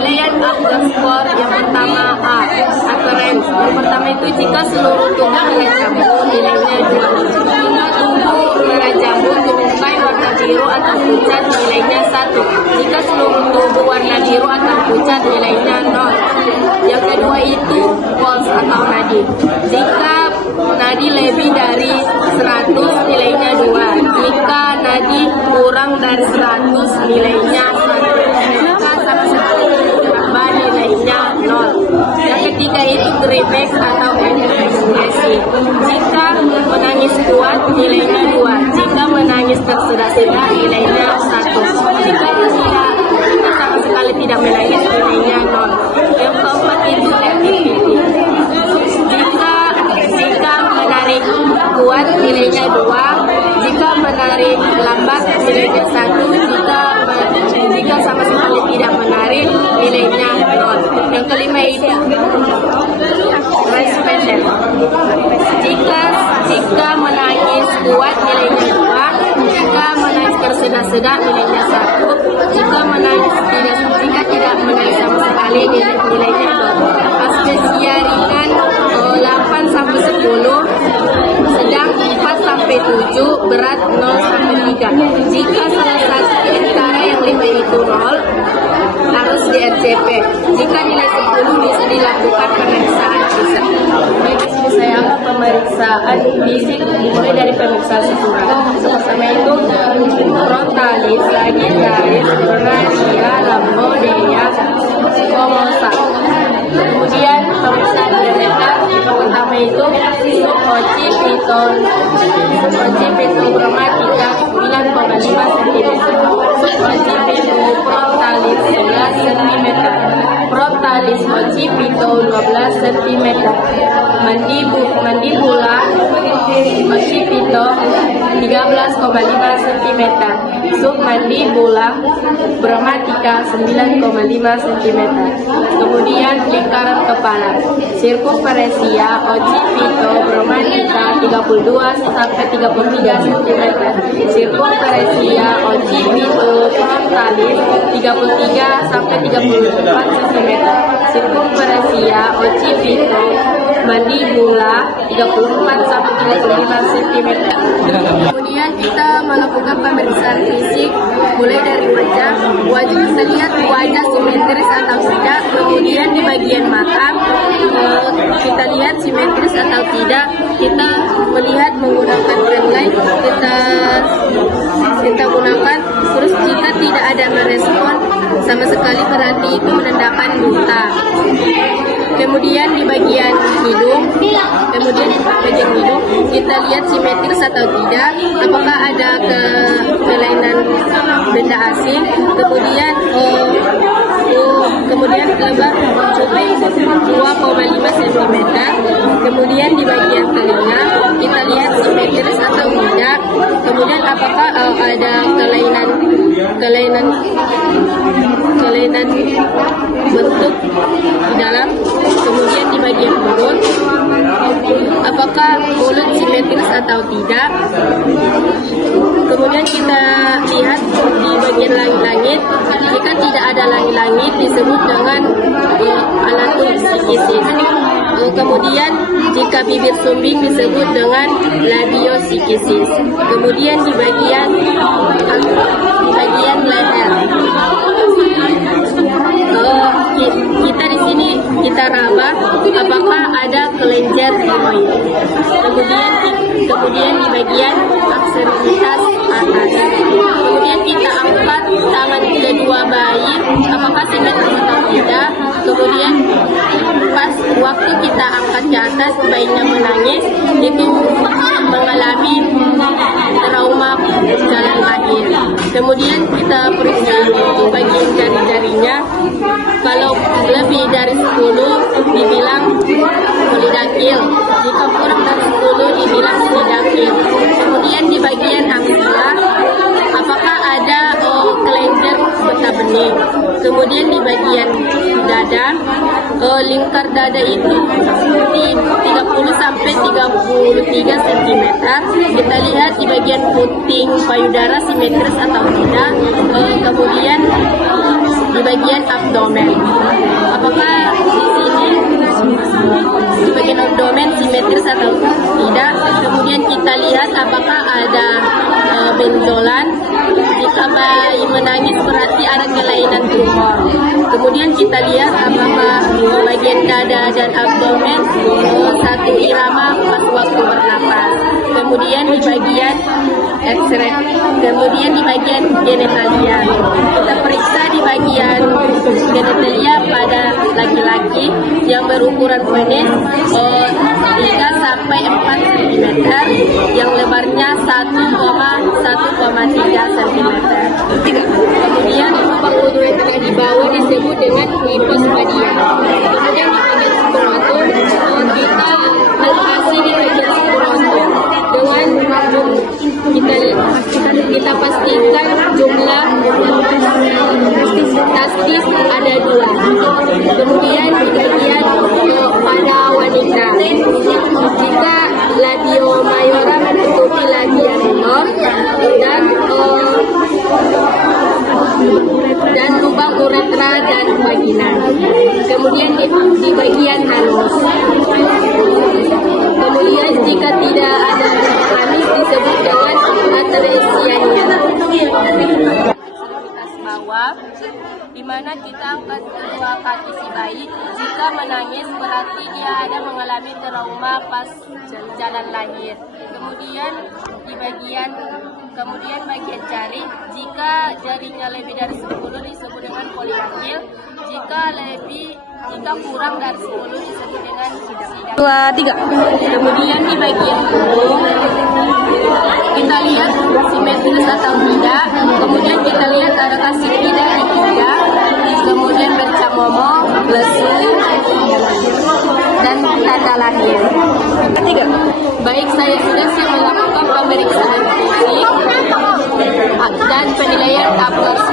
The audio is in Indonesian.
Penilaian Akbar yang pertama A. Occurrence. Yang pertama itu jika seluruh tubuh merah jambu nilainya 2. Jika tubuh merah jambu menyukai warna biru atau pucat nilainya 1. Jika seluruh tubuh warna biru atau pucat nilainya 0. Yang kedua itu false atau nadi. Jika nadi lebih dari 100 nilainya 2. Jika nadi kurang dari 100 nilainya 1. Jika sama sekali tidak nilainya 0. Yang ketiga itu grimex atau ekspresi. Jika menangis kuat nilainya 2. Jika menangis tersedak-sedak nilainya 1. Jika sama sekali tidak menangis nilainya 0. Yang keempat itu activity. Jika menarik kuat nilainya 2. Jika menarik lambat nilainya 1. Jika sama sekali tidak menarik nilainya 0. Yang kelima itu respondent. Jika menangis kuat nilainya 2. Jika menangis tersedak-sedak nilainya 1. Jika tidak menangis sama sekali nilainya 0. Aspezia ringan 8 sampai 10, sedang 4 sampai 7, berat 0 sampai 3. Jika salah satu di antara yang 5 itu 0, harus di RCP. Jika nilai 10 bisa dilakukan pemeriksaan fisik. Di sini saya akan pemeriksaan fisik dimulai dari pemeriksaan susunan. Pertama itu frontalis, sagitalis, coronarisia, lamboidea, squamosa. Kemudian pemeriksaan diameter yang pertama itu occipitogrammatica 9,5 cm, frontalis 11 cm, frontalis occipito 12 cm, mandibula occipito 13,5 cm, submandibula grammatica 9,5 cm. Kemudian lingkaran kepala, sirkumferensia occipito grammatica 32 sampai 33 cm, sirkumferensia occipito frontalis 33 sampai 34 cm, sirkumferensia occipito mandibula 34 sampai 35 cm. Kemudian kita melakukan pemeriksaan fisik mulai dari wajah. Wajah bisa lihat wajah simetris atau tidak. Kemudian di bagian mata kita lihat simetris atau tidak. Kita melihat menggunakan red light. Kita gunakan. Terus jika tidak ada merespon sama sekali berarti itu menandakan buta. Kemudian di bagian hidung, kita lihat simetris atau tidak, apakah ada kelainan benda asing. Kemudian lebar cuping 2,5 cm. Kemudian di bagian telinga kita lihat simetris atau tidak. Kemudian apakah ada kelainan bentuk di dalam. Kemudian di bagian mulut, apakah mulut simetris atau tidak. Kemudian kita lihat di bagian langit-langit, jika tidak ada langit-langit disebut dengan anatomoskisis. Kemudian jika bibir sumbing disebut dengan labiosikisis. Kemudian di bagian leher, kita di sini kita raba apakah ada kelenjar tiroid. Kemudian di bagian ekstremitas atas. Kemudian kita angkat tangan kedua bayi apakah simetris atau tidak. Kemudian pas waktu kita angkat ke atas bayinya menangis, itu mengalami trauma jalan lahir. Kemudian kita periksa untuk bagian jari-jarinya. Kalau lebih dari 10 dibilang polidaktil, jika kurang dari 10 dibilang sidaktil. Kemudian di bagian aksila apakah ada kelenjar getah bening. Kemudian di bagian dada, lingkar dada itu 30 sampai 33 cm. Kita lihat di bagian puting payudara simetris atau tidak. Kemudian di bagian abdomen. Apakah di sini di bagian abdomen simetris atau tidak? Kemudian kita lihat apakah ada benjolan. Jika bayi menangis berarti ada kelainan tumor. Kemudian kita lihat apakah bagian dada dan abdomen satu irama pas waktu bernapas. Kemudian di bagian X-ray, kemudian di bagian genitalia. Kita periksa di bagian genitalia pada laki-laki yang berukuran penis 3 sampai 4 cm, yang lebarnya 1,3 cm. Kemudian lubang uretra di bawah disebut dengan hipospadia. Kemudian di bagian skrotum kita palpasi di bagian skrotum dengan kita pastikan jumlah testis ada 2. Kemudian di bagian pada wanita jika labio mayora menutupi labia minor dan lubang uretra dan vagina. Kemudian di bagian anus. Kemudian jika tidak ada anus disebut dengan atresianya. Ekstremitas bawah, di mana kita angkat kedua kaki si bayi. Jika menangis berarti dia ada mengalami trauma pas jalan lahir. Kemudian bagian jari, jika jarinya lebih dari 10 disebut dengan poliakil. Jika kurang dari 10 disebut dengan sidang. 2, 3. Kemudian di bagian punggung kita lihat simetris atau tidak. Kemudian kita lihat adakah sipida di pinggang, kemudian bercamomo, lesu, dan tanda lahir. Ketiga. Baik, saya sudah melakukan pemeriksaan fisik dan penilaian tahap